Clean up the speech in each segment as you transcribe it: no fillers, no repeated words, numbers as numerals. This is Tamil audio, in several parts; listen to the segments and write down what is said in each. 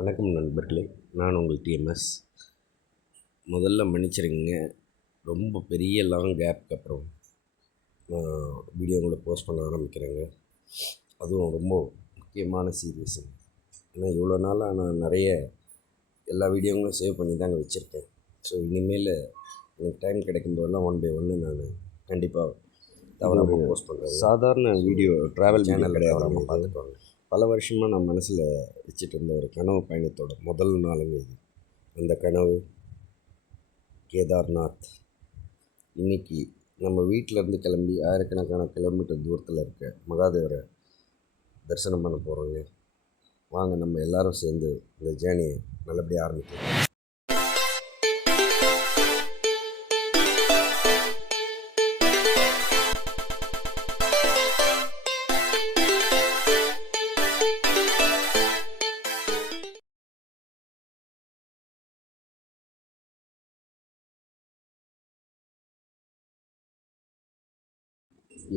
வணக்கம் நண்பர்களே, நான் உங்கள் டிஎம்எஸ். முதல்ல மன்னிச்சிடுங்க, ரொம்ப பெரிய லாங் கேப்புக்கு அப்புறம் நான் வீடியோ உங்களை போஸ்ட் பண்ண ஆரம்பிக்கிறேங்க. அதுவும் ரொம்ப முக்கியமான சீரியஸுங்க. ஏன்னா இவ்வளோ நாளாக நான் நிறைய எல்லா வீடியோங்களும் சேவ் பண்ணி தாங்க வச்சுருக்கேன். ஸோ இனிமேல் எனக்கு டைம் கிடைக்கும்போதெல்லாம் ஒன் பை ஒன்று நான் கண்டிப்பாக தவறாமல் போஸ்ட் பண்ணுறேன். சாதாரண வீடியோ ட்ராவல் சேனல் கிடையாது, பார்த்துட்டு வாங்க. பல வருஷமாக நான் மனசில் வச்சுட்டு இருந்த ஒரு கனவு பயணத்தோட முதல் நாளுங்க இது. அந்த கனவு கேதார்நாத். இன்றைக்கி நம்ம வீட்டிலேருந்து கிளம்பி ஆயிரக்கணக்கான கிலோமீட்டர் தூரத்தில் இருக்க மகாதேவரை தரிசனம் பண்ண போகிறோங்க. வாங்க நம்ம எல்லோரும் சேர்ந்து இந்த ஜேர்னியை நல்லபடியாக ஆரம்பிக்கலாம்.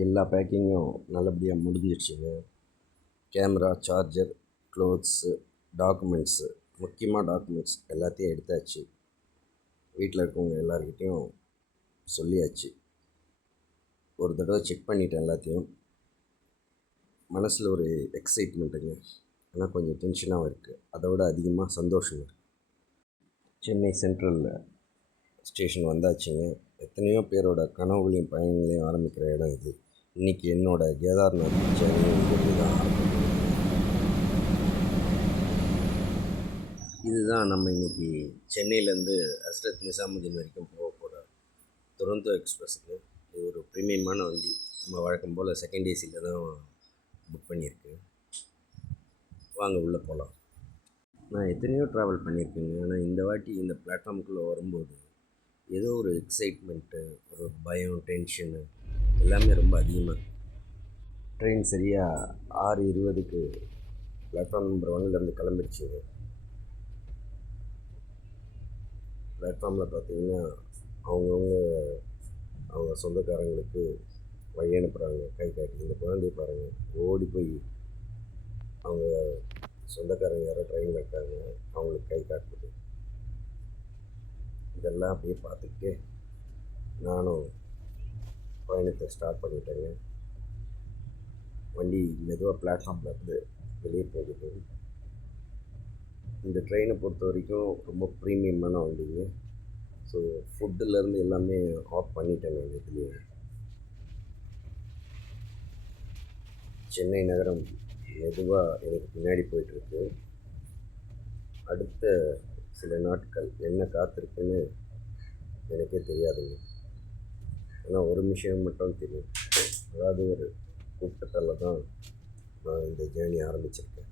எல்லா பேக்கிங்கும் நல்லபடியாக முடிஞ்சிடுச்சுங்க. கேமரா, சார்ஜர், க்ளோத்ஸு, டாக்குமெண்ட்ஸு, முக்கியமாக டாக்குமெண்ட்ஸ் எல்லாத்தையும் எடுத்தாச்சு. வீட்டில் இருக்கவங்க எல்லாருக்கிட்டேயும் சொல்லியாச்சு. ஒரு தடவை செக் பண்ணிட்டேன் எல்லாத்தையும். மனசில் ஒரு எக்ஸைட்மெண்ட்டுங்க, ஆனால் கொஞ்சம் டென்ஷனாகவும் இருக்குது. அதை விட அதிகமாக சந்தோஷம் இருக்குது. சென்னை சென்ட்ரலில் ஸ்டேஷன் வந்தாச்சுங்க. எத்தனையோ பேரோட கனவுகளையும் பயணங்களையும் ஆரம்பிக்கிற இடம் இது. இன்றைக்கி என்னோடய கேதார்நாத் ஜேர்னி இங்கிருந்து தான் ஆரம்பிக்கும். இதுதான் நம்ம இன்றைக்கி சென்னையிலேருந்து ஹஸ்ரத் நிசாமுதீன் வரைக்கும் போக போகிற துரந்தோ எக்ஸ்பிரஸுக்கு. இது ஒரு ப்ரீமியமான வண்டி. நம்ம வழக்கம் போல் செகண்ட் ஏசியில் தான் புக் பண்ணியிருக்கு. வாங்க உள்ளே போகலாம். நான் எத்தனையோ ட்ராவல் பண்ணியிருக்கேங்க, ஆனால் இந்த வாட்டி இந்த பிளாட்ஃபார்முக்குள்ளே வரும்போது ஏதோ ஒரு எக்ஸைட்மெண்ட்டு, ஒரு பயம், டென்ஷனு எல்லாமே ரொம்ப அதிகமாக. ட்ரெயின் சரியாக 6:20க்கு பிளாட்ஃபார்ம் நம்பர் 1லேருந்து கிளம்பிடுச்சு. பிளாட்ஃபார்மில் பார்த்திங்கன்னா அவங்க சொந்தக்காரங்களுக்கு வழி அனுப்புகிறாங்க, கை காட்டி. இந்த குழந்தைய பாருங்கள், ஓடி போய் அவங்க சொந்தக்காரங்க யாரோ ட்ரெயினில் இருக்காங்க, அவங்களுக்கு கை காட்டுது. இதெல்லாம் அப்படியே பார்த்துக்கிட்டே நானும் பயணத்தை ஸ்டார்ட் பண்ணிட்டேங்க. வண்டி மெதுவாக பிளாட்ஃபார்மில் இருந்து வெளியே போகுது. இந்த ட்ரெயினை பொறுத்த வரைக்கும் ரொம்ப ப்ரீமியமான வண்டிங்க. ஸோ ஃபுட்டுலேருந்து எல்லாமே ஆஃப் பண்ணிட்டேன் நான் இதுலேயே. சென்னை நகரம் மெதுவாக எனக்கு பின்னாடி போயிட்டுருக்கு. அடுத்த சில நாட்கள் என்ன காத்திருக்குன்னு எனக்கே தெரியாதுங்க. ஆனால் ஒரு விஷயம் மட்டும் தெரியும், அதாவது ஒரு கூட்டத்தால் தான் நான் இந்த ஜேர்னி ஆரம்பிச்சிருக்கேன்.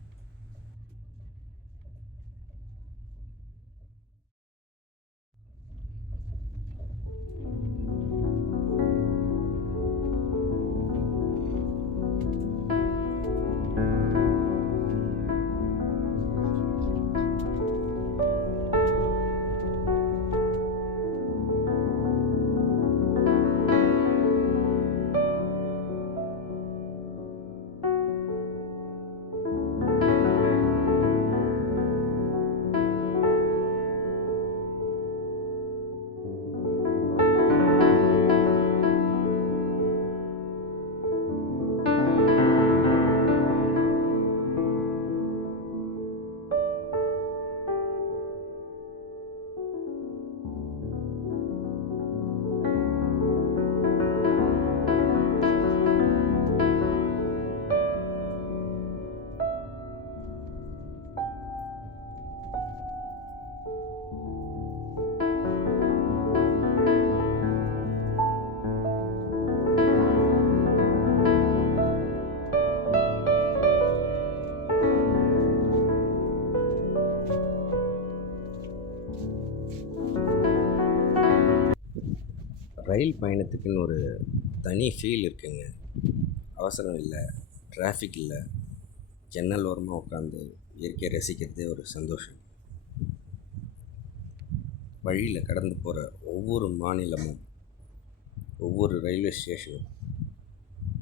ரயில் பயணத்துக்குன்னு ஒரு தனி ஃபீல் இருக்குங்க. அவசரம் இல்லை, டிராஃபிக் இல்லை, ஜன்னல் ஓரமாக உட்காந்து இயற்கையை ரசிக்கிறதே ஒரு சந்தோஷம். வழியில் கடந்து போகிற ஒவ்வொரு மாநிலமும், ஒவ்வொரு ரயில்வே ஸ்டேஷனும்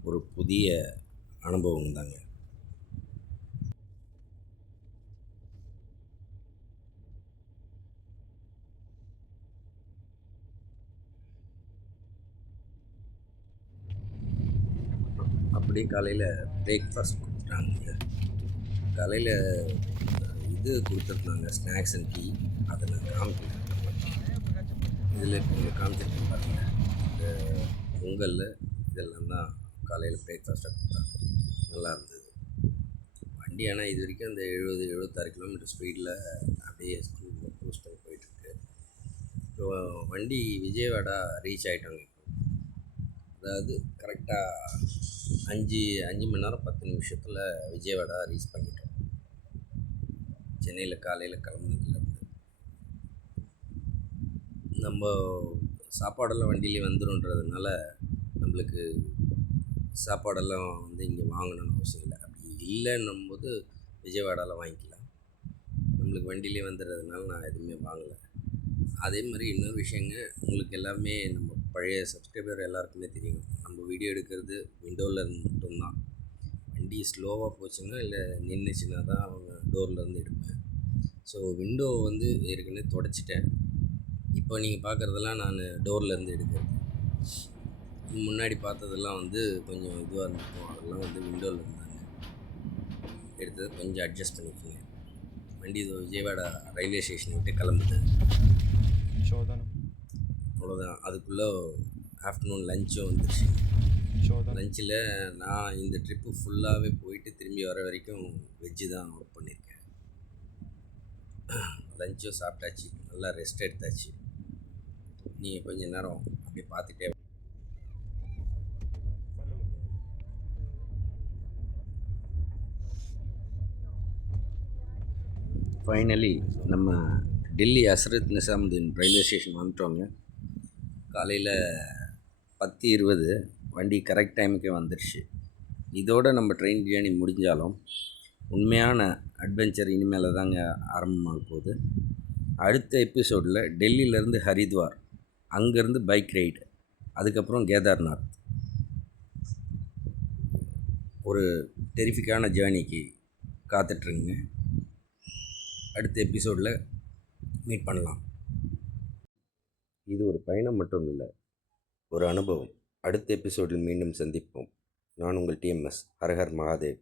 ஒரு புதிய அனுபவம் தாங்க. அப்படியே காலையில் பிரேக்ஃபாஸ்ட் கொடுத்துட்டாங்க. காலையில் இது கொடுத்துருந்தாங்க, ஸ்நாக்ஸ் அண்ட் டீ. அதை நான் காமிக்கல. இதில் இப்போ உங்களுக்கு காமிச்சிருக்கேன் பாருங்கள். இந்த பொங்கல் இதெல்லாம் தான் காலையில் பிரேக்ஃபாஸ்ட்டாக கொடுத்தாங்க. நல்லா இருந்தது. வண்டி ஆனால் இது வரைக்கும் அந்த 70-76 கிலோமீட்டர் ஸ்பீடில் அப்படியே ஸ்கூல் க்ரூஸ் பண்ணி போயிட்டுருக்கு. இப்போ வண்டி விஜயவாடா ரீச் ஆகிட்டாங்க. இப்போ அதாவது கரெக்டாக 5 மணி நேரம் 10 நிமிஷத்தில் விஜயவாடா ரீச் பண்ணிட்டோம். சென்னையில் காலையில் கிளம்புனதுலேருந்து நம்ம சாப்பாடெல்லாம் வண்டியிலே வந்துடும்ன்றதுனால நம்மளுக்கு சாப்பாடெல்லாம் வந்து இங்கே வாங்கணும்னு அவசியம் இல்லை. அப்படி இல்லைன்னும் போது விஜயவாடாவில் வாங்கிக்கலாம். நம்மளுக்கு வண்டியிலே வந்துடுறதுனால நான் எதுவுமே வாங்கலை. அதே மாதிரி இன்னொரு விஷயங்க, உங்களுக்கு எல்லாமே நம்ம பழைய சப்ஸ்கிரைபர் எல்லாருக்குமே தெரியும், நம்ம வீடியோ எடுக்கிறது விண்டோவில் இருந்து மட்டும்தான். வண்டி ஸ்லோவாக போச்சுன்னா இல்லை நின்றுச்சுன்னா தான் அவங்க டோர்லேருந்து எடுப்பேன். ஸோ விண்டோ வந்து ஏற்கனவே தொடச்சிட்டேன். இப்போ நீங்கள் பார்க்குறதெல்லாம் நான் டோர்லேருந்து எடுக்கிறேன். முன்னாடி பார்த்ததெல்லாம் வந்து கொஞ்சம் இதுவாக இருந்திருக்கும், அதெல்லாம் வந்து விண்டோவில் இருந்தாங்க. எடுத்தது கொஞ்சம் அட்ஜஸ்ட் பண்ணிக்கோங்க. வண்டி இது விஜயவாடா ரயில்வே ஸ்டேஷன் விட்டு கிளம்புது. அவ்வளோதான். அதுக்குள்ளே ஆஃப்டர்நூன் லஞ்சும் வந்துடுச்சு. லஞ்சில் நான் இந்த ட்ரிப்பு ஃபுல்லாகவே போயிட்டு திரும்பி வர வரைக்கும் வெஜ்ஜு தான் ஆர்டர் பண்ணியிருக்கேன். லஞ்சும் சாப்பிட்டாச்சு, நல்லா ரெஸ்ட் எடுத்தாச்சு. நீங்கள் கொஞ்சம் நேரம் அப்படியே பார்த்துட்டே ஃபைனலி நம்ம டெல்லி ஹஸ்ரத் நிசாமுதீன் ரயில்வே ஸ்டேஷன் வந்துட்டோங்க. காலையில் 10:20 வண்டி கரெக்ட் டைமுக்கே வந்துடுச்சு. இதோடு நம்ம ட்ரெயின் ஜேர்னி முடிஞ்சாலும் உண்மையான அட்வென்ச்சர் இனிமேல் தாங்க ஆரம்பமாக போகுது. அடுத்த எபிசோடில் டெல்லியிலேருந்து ஹரித்வார், அங்கேருந்து பைக் ரைடு, அதுக்கப்புறம் கேதார்நாத், ஒரு டெரிஃபிக்கான ஜேர்னிக்கு காத்துட்ருங்க. அடுத்த எபிசோடில் மீட் பண்ணலாம். இது ஒரு பயணம் மட்டும் இல்லை, ஒரு அனுபவம். அடுத்த எபிசோடில் மீண்டும் சந்திப்போம். நான் உங்கள் TMS. ஹரஹர் மகாதேவ்.